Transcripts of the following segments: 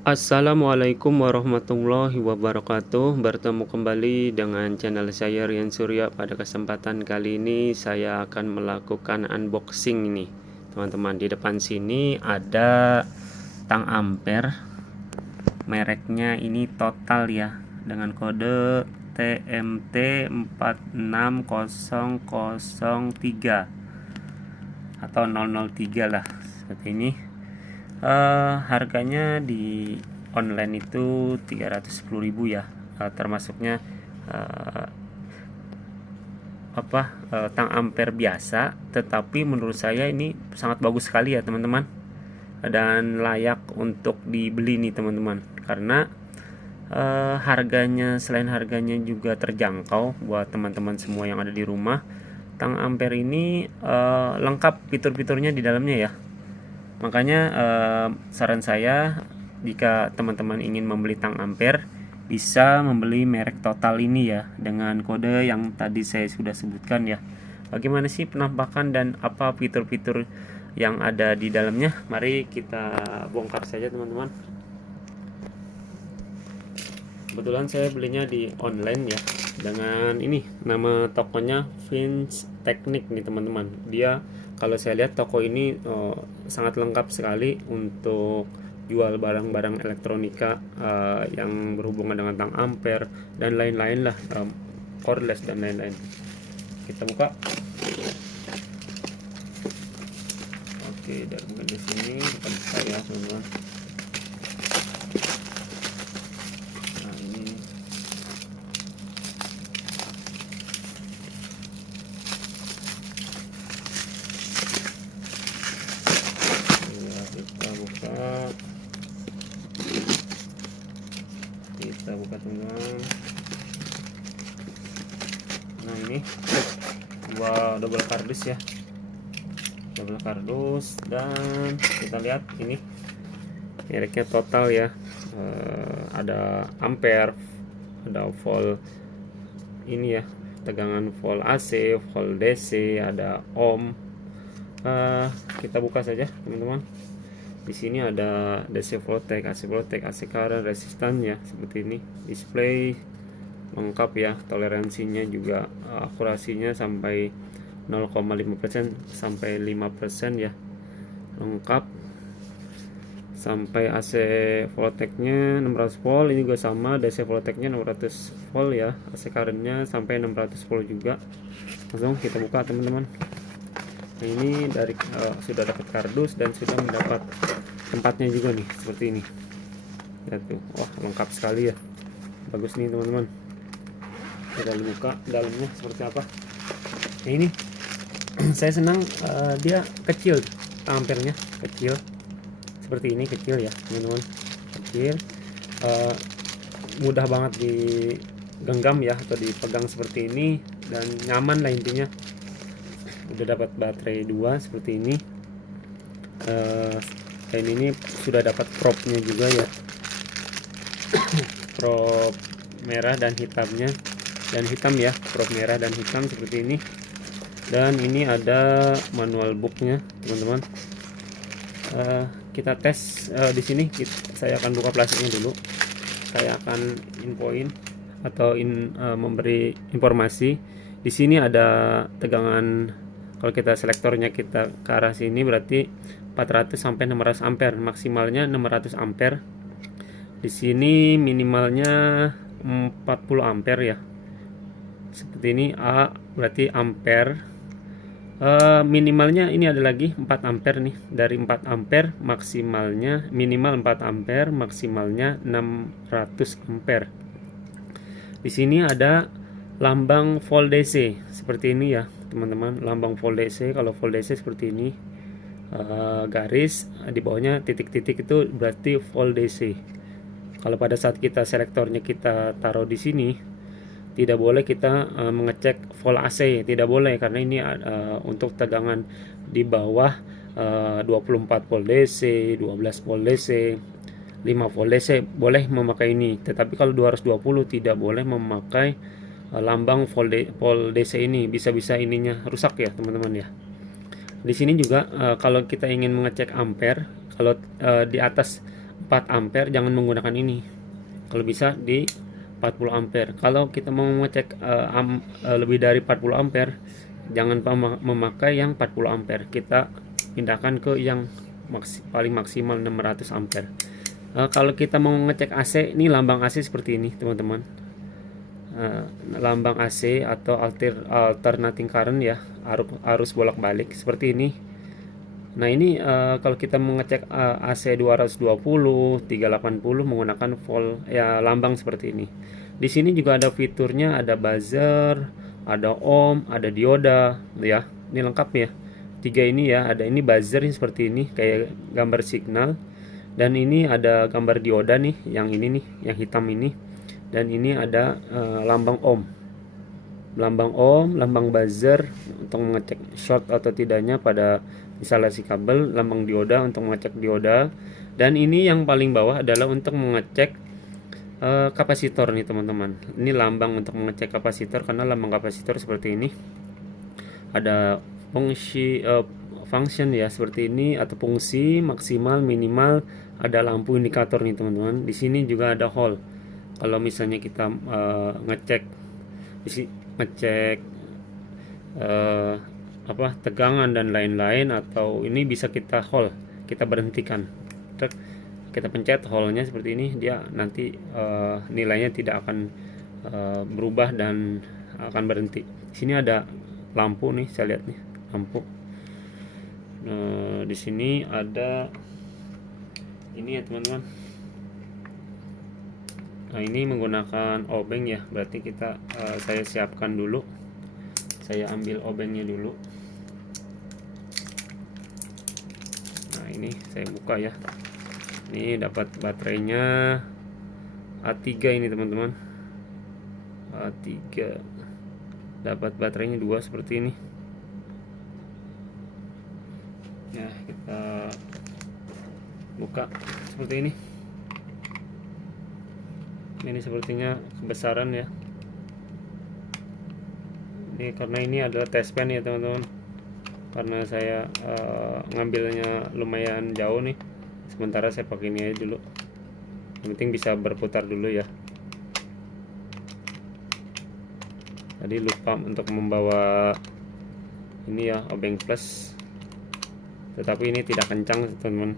Assalamualaikum warahmatullahi wabarakatuh. Bertemu kembali dengan channel saya Rian Surya. Pada kesempatan kali ini saya akan melakukan unboxing ini, teman-teman. Di depan sini ada tang ampere, mereknya ini Total ya, dengan kode TMT 46003 atau 003 lah, seperti ini. Harganya di online itu 310.000 ya, termasuknya uh, tang ampere biasa, tetapi menurut saya ini sangat bagus sekali ya teman-teman, dan layak untuk dibeli nih teman-teman, karena harganya, selain harganya juga terjangkau buat teman-teman semua yang ada di rumah. Tang ampere ini lengkap fitur-fiturnya di dalamnya ya. Makanya saran saya, jika teman-teman ingin membeli tang ampere, bisa membeli merek Total ini ya, dengan kode yang tadi saya sudah sebutkan ya. Bagaimana sih penampakan dan apa fitur-fitur yang ada di dalamnya? Mari kita bongkar saja teman-teman. Kebetulan saya belinya di online ya, dengan ini, nama tokonya Vince Technique nih teman-teman. Dia, kalau saya lihat toko ini sangat lengkap sekali untuk jual barang-barang elektronika yang berhubungan dengan tang ampere dan lain-lain lah, cordless dan lain-lain. Kita buka. Oke, dari sini kita buka ya teman-teman. Nah, ini ya, kita buka teman-teman. Nah, ini dua double kardus ya, double kardus, dan kita lihat ini mereknya Total ya. Ada ampere, ada volt ini ya, tegangan volt AC, volt DC, ada ohm. Kita buka saja teman-teman. Di sini ada DC voltage, AC voltage, AC current, resistannya seperti ini. Display lengkap ya, toleransinya juga, akurasinya sampai 0,5% sampai 5% ya, lengkap. Sampai AC voltage-nya 600 volt, ini juga sama, DC voltage-nya 600 volt ya, AC current-nya sampai 600 volt juga. Langsung kita buka teman-teman. Nah, ini dari sudah dapat kardus dan sudah mendapat tempatnya juga nih, seperti ini. Lihat tuh, wah lengkap sekali ya, bagus nih teman-teman. Kita buka dalamnya seperti apa. Nah, ini saya senang, dia kecil, ampernya kecil seperti ini, kecil ya teman-teman, kecil, mudah banget digenggam ya atau dipegang seperti ini, dan nyaman lah intinya. Udah dapat baterai 2 seperti ini, dan ini sudah dapat propnya juga ya, prop merah dan hitamnya, dan hitam ya, prop merah dan hitam seperti ini. Dan ini ada manual booknya teman-teman. Kita tes di sini. Saya akan buka plastiknya dulu. Saya akan infoin atau memberi informasi. Di sini ada tegangan. Kalau kita selektornya kita ke arah sini, berarti 400 sampai 600 ampere, maksimalnya 600 ampere. Di sini minimalnya 40 ampere ya. Seperti ini, A berarti ampere. Minimalnya ini ada lagi 4 ampere nih. Dari 4 ampere maksimalnya, minimal 4 ampere, maksimalnya 600 ampere. Di sini ada lambang volt DC seperti ini ya teman-teman, lambang volt DC. Kalau volt DC seperti ini, garis di bawahnya titik-titik, itu berarti volt DC. Kalau pada saat kita selektornya kita taruh di sini, tidak boleh kita mengecek volt AC, tidak boleh, karena ini untuk tegangan di bawah 24 volt DC, 12 volt DC, 5 volt DC boleh memakai ini. Tetapi kalau 220 tidak boleh memakai lambang volt DC ini, bisa-bisa ininya rusak ya teman-teman ya. Di sini juga kalau kita ingin mengecek ampere, kalau di atas 4 ampere jangan menggunakan ini. Kalau bisa di 40 ampere. Kalau kita mau ngecek lebih dari 40 ampere, jangan memakai yang 40 ampere. Kita pindahkan ke yang paling maksimal 600 ampere. Kalau kita mau ngecek AC, ini lambang AC seperti ini, teman-teman. Lambang AC atau alternating current ya, arus bolak-balik seperti ini. Nah ini kalau kita mengecek AC 220, 380 menggunakan volt ya, lambang seperti ini. Di sini juga ada fiturnya, ada buzzer, ada ohm, ada dioda ya. Ini lengkap ya. Tiga ini ya, ada ini buzzer seperti ini kayak gambar signal, dan ini ada gambar dioda nih, yang ini nih, yang hitam ini, dan ini ada lambang ohm. Lambang ohm, lambang buzzer untuk mengecek short atau tidaknya pada instalasi kabel, lambang dioda untuk mengecek dioda, dan ini yang paling bawah adalah untuk mengecek kapasitor nih teman-teman. Ini lambang untuk mengecek kapasitor, karena lambang kapasitor seperti ini. Ada fungsi function ya seperti ini, atau fungsi maksimal, minimal, ada lampu indikator nih teman-teman. Di sini juga ada hole. Kalau misalnya kita ngecek tegangan dan lain-lain, atau ini bisa kita hold, kita berhentikan, kita pencet hold-nya seperti ini, dia nanti nilainya tidak akan berubah dan akan berhenti. Di sini ada lampu nih, saya lihat nih lampu. Di sini ada ini ya teman-teman. Nah ini menggunakan obeng ya, berarti kita saya siapkan dulu, saya ambil obengnya dulu. Nah ini saya buka ya, ini dapat baterainya A3 ini teman-teman, A3 dapat baterainya 2 seperti ini ya. Kita buka seperti ini. Ini sepertinya kebesaran ya. Ini karena ini adalah test pen ya teman-teman, karena saya ngambilnya lumayan jauh nih, sementara saya pakai ini aja dulu. Yang penting bisa berputar dulu ya. Tadi lupa untuk membawa ini ya, obeng plus, tetapi ini tidak kencang teman-teman.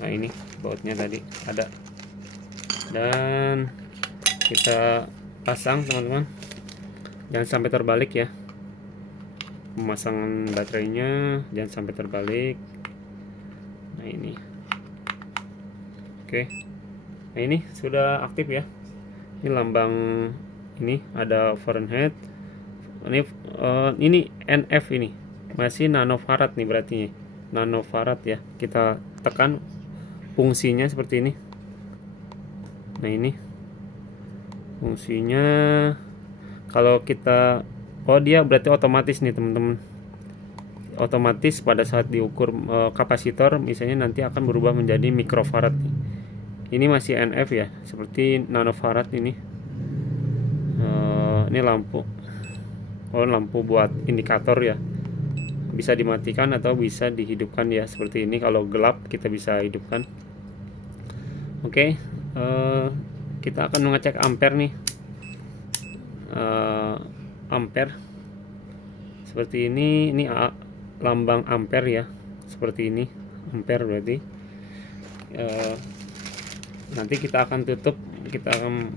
Nah ini bautnya tadi ada, dan kita pasang teman-teman, jangan sampai terbalik ya, pemasangan baterainya jangan sampai terbalik. Nah ini oke. Nah ini sudah aktif ya. Ini lambang, ini ada Fahrenheit, ini NF, ini masih nanofarad nih, berarti nanofarad ya. Kita tekan fungsinya seperti ini. Nah ini fungsinya, kalau kita dia berarti otomatis nih teman-teman, otomatis pada saat diukur kapasitor misalnya nanti akan berubah menjadi mikrofarad. Ini masih NF ya, seperti nanofarad ini. Ini lampu, lampu buat indikator ya, bisa dimatikan atau bisa dihidupkan ya, seperti ini. Kalau gelap kita bisa hidupkan. Oke. Kita akan mengecek ampere nih, ampere seperti ini. Ini lambang ampere ya, seperti ini, ampere berarti. Nanti kita akan tutup, kita akan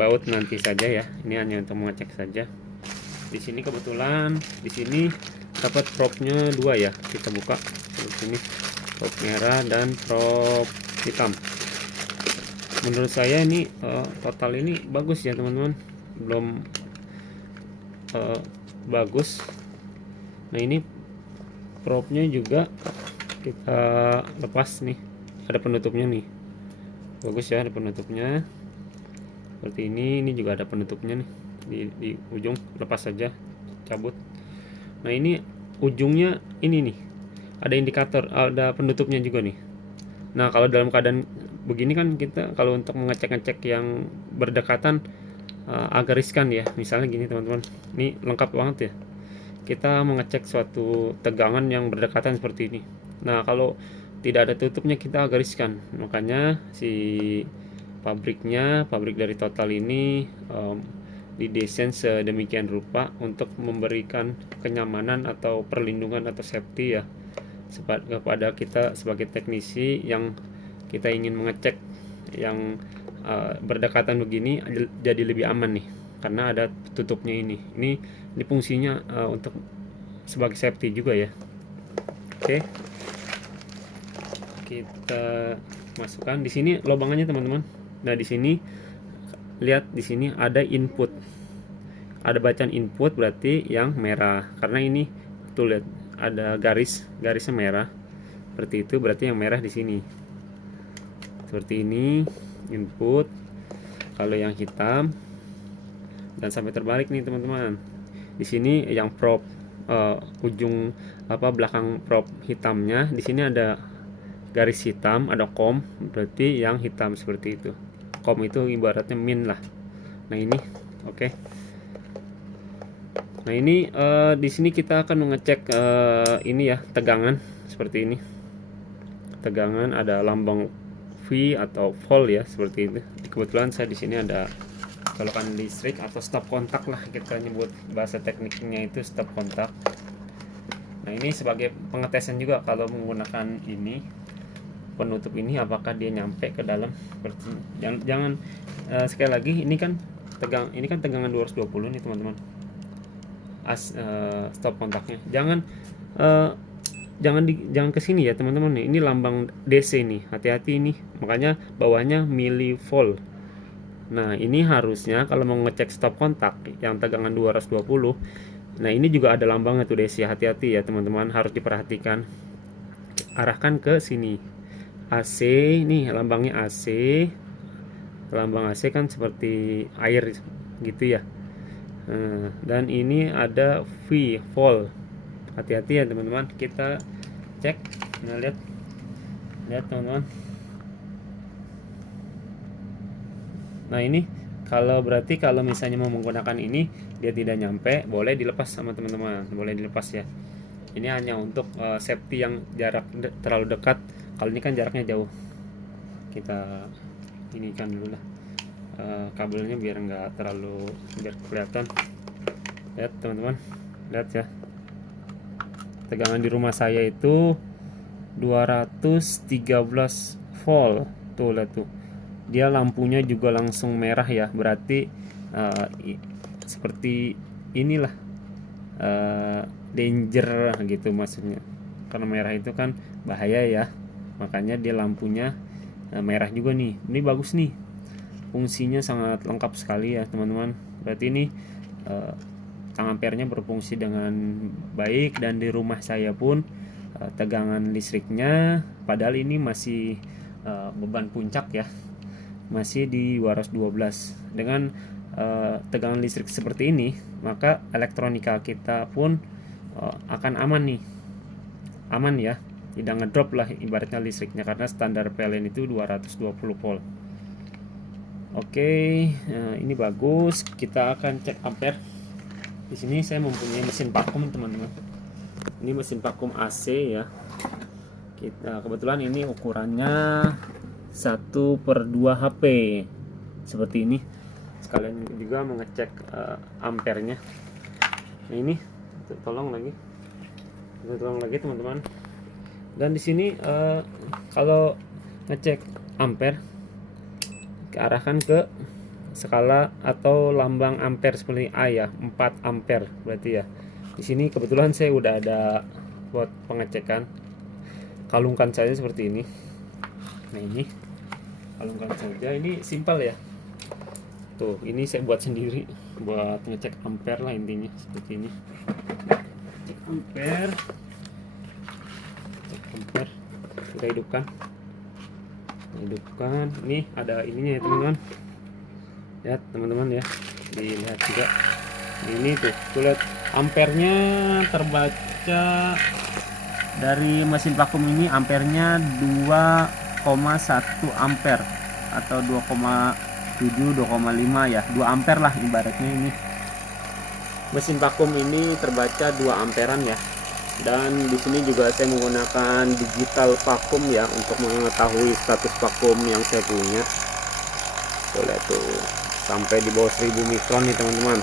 baut nanti saja ya. Ini hanya untuk mengecek saja. Di sini kebetulan di sini dapat probe-nya 2 ya. Kita buka seperti ini, probe merah dan probe hitam. Menurut saya ini total ini bagus ya teman-teman, belum bagus. Nah ini probe-nya juga kita lepas nih, ada penutupnya nih, bagus ya, ada penutupnya seperti ini. Ini juga ada penutupnya nih di ujung, lepas saja, cabut. Nah ini ujungnya ini nih, ada indikator, ada penutupnya juga nih. Nah kalau dalam keadaan begini kan, kita kalau untuk mengecek-ngecek yang berdekatan agak riskan ya. Misalnya gini teman-teman, ini lengkap banget ya, kita mengecek suatu tegangan yang berdekatan seperti ini. Nah kalau tidak ada tutupnya kita gariskan. Makanya si pabrik dari Total ini didesain sedemikian rupa untuk memberikan kenyamanan atau perlindungan atau safety ya kepada kita sebagai teknisi yang kita ingin mengecek yang berdekatan begini, jadi lebih aman nih karena ada tutupnya ini fungsinya untuk sebagai safety juga ya. Oke, kita masukkan di sini lobangannya teman-teman. Nah di sini lihat, di sini ada input, ada bacaan input berarti yang merah karena ini tuh lihat ada garisnya merah seperti itu, berarti yang merah di sini seperti ini input. Kalau yang hitam, dan sampai terbalik nih teman-teman, di sini yang probe ujung belakang probe hitamnya, di sini ada garis hitam, ada COM, berarti yang hitam seperti itu. COM itu ibaratnya min lah. Nah ini oke. Nah ini di sini kita akan mengecek ini ya, tegangan seperti ini. Tegangan ada lambang V atau volt ya seperti itu. Kebetulan saya di sini ada colokan listrik atau stop kontak lah, kita nyebut bahasa tekniknya itu stop kontak. Nah ini sebagai pengetesan juga kalau menggunakan ini penutup ini, apakah dia nyampe ke dalam. Jangan sekali lagi ini kan tegangan 220 nih teman-teman. Stop kontaknya jangan ke sini ya teman-teman nih. Ini lambang DC nih, hati-hati nih, makanya bawahnya milivolt. Nah ini harusnya kalau mau ngecek stop kontak yang tegangan 220, nah ini juga ada lambangnya tuh DC, hati-hati ya teman-teman, harus diperhatikan. Arahkan ke sini. AC nih lambangnya AC, lambang AC kan seperti air gitu ya. Dan ini ada V volt, hati-hati ya teman-teman. Kita cek. Nah lihat teman-teman. Nah ini berarti kalau misalnya mau menggunakan ini dia tidak nyampe, boleh dilepas sama teman-teman, boleh dilepas ya. Ini hanya untuk safety yang jarak terlalu dekat. Kalau ini kan jaraknya jauh, kita ini kan dulu lah kabelnya biar kelihatan. Lihat teman-teman, lihat ya, tegangan di rumah saya itu 213 volt. Tuh lihat tuh, dia lampunya juga langsung merah ya, berarti seperti inilah danger gitu maksudnya, karena merah itu kan bahaya ya, makanya dia lampunya merah juga nih. Ini bagus nih, fungsinya sangat lengkap sekali ya teman-teman. Berarti ini tang ampernya berfungsi dengan baik, dan di rumah saya pun tegangan listriknya, padahal ini masih beban puncak ya, masih di 212. Dengan tegangan listrik seperti ini, maka elektronika kita pun akan aman nih, aman ya, tidak ngedrop lah ibaratnya listriknya, karena standar PLN itu 220 volt. Oke, ini bagus. Kita akan cek ampere. Di sini saya mempunyai mesin vakum teman-teman. Ini mesin vakum AC ya. Kebetulan ini ukurannya 1/2 HP seperti ini. Sekalian juga mengecek ampernya. Nah ini tolong lagi teman-teman. Dan di sini kalau ngecek ampere, arahkan ke skala atau lambang ampere seperti A ya, 4 ampere berarti ya. Di sini kebetulan saya udah ada buat pengecekan. Kalungkan saja seperti ini. Nah ini kalungkan saja, ini simpel ya. Tuh, ini saya buat sendiri buat ngecek ampere lah intinya seperti ini. Cek ampere. Kita hidupkan. Ini ada ininya ya teman-teman. Lihat teman-teman ya, dilihat juga ini tuh lihat ampernya terbaca dari mesin vakum ini. Ampernya 2,1 ampere atau 2,7 2,5 ya, 2 ampere lah ibaratnya. Ini mesin vakum ini terbaca 2 amperan ya. Dan di sini juga saya menggunakan digital vacuum ya untuk mengetahui status vacuum yang saya punya. Tuh lihat tuh, sampai di bawah 1000 mikron nih teman-teman.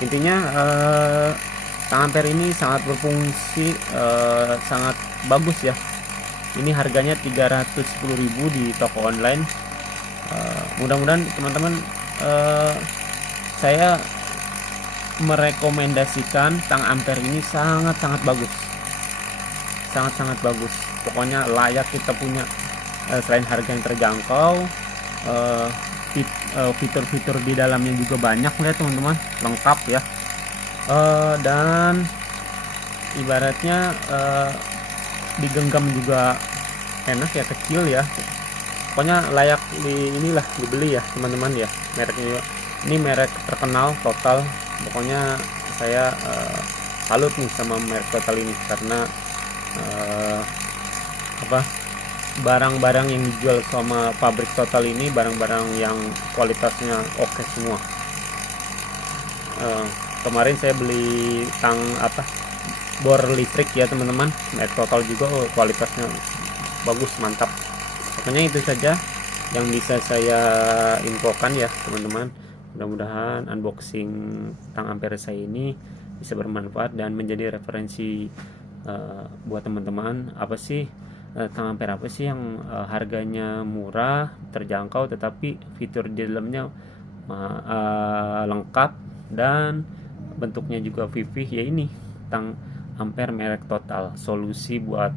Intinya tang ampere ini sangat berfungsi, sangat bagus ya. Ini harganya 310.000 di toko online. Mudah-mudahan teman-teman, saya merekomendasikan tang ampere ini sangat-sangat bagus, sangat-sangat bagus. Pokoknya layak kita punya. Selain harga yang terjangkau, fitur-fitur di dalamnya juga banyak ya teman-teman, lengkap ya. Dan ibaratnya digenggam juga enak ya, kecil ya. Pokoknya layak inilah dibeli ya teman-teman ya. Mereknya ini merek terkenal Total. Pokoknya saya salut nih sama merek Total ini, karena barang-barang yang dijual sama pabrik Total ini barang-barang yang kualitasnya oke semua. Kemarin saya beli bor listrik ya teman-teman, merek Total juga, kualitasnya bagus, mantap. Pokoknya itu saja yang bisa saya infokan ya teman-teman. Mudah-mudahan unboxing tang ampere saya ini bisa bermanfaat dan menjadi referensi buat teman-teman. Apa sih tang ampere apa sih yang harganya murah, terjangkau, tetapi fitur di dalamnya lengkap dan bentuknya juga vivih? Ya ini tang ampere merek Total, solusi buat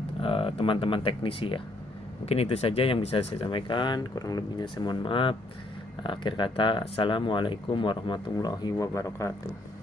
teman-teman teknisi ya. Mungkin itu saja yang bisa saya sampaikan, kurang lebihnya saya mohon maaf. Akhir kata, assalamualaikum warahmatullahi wabarakatuh.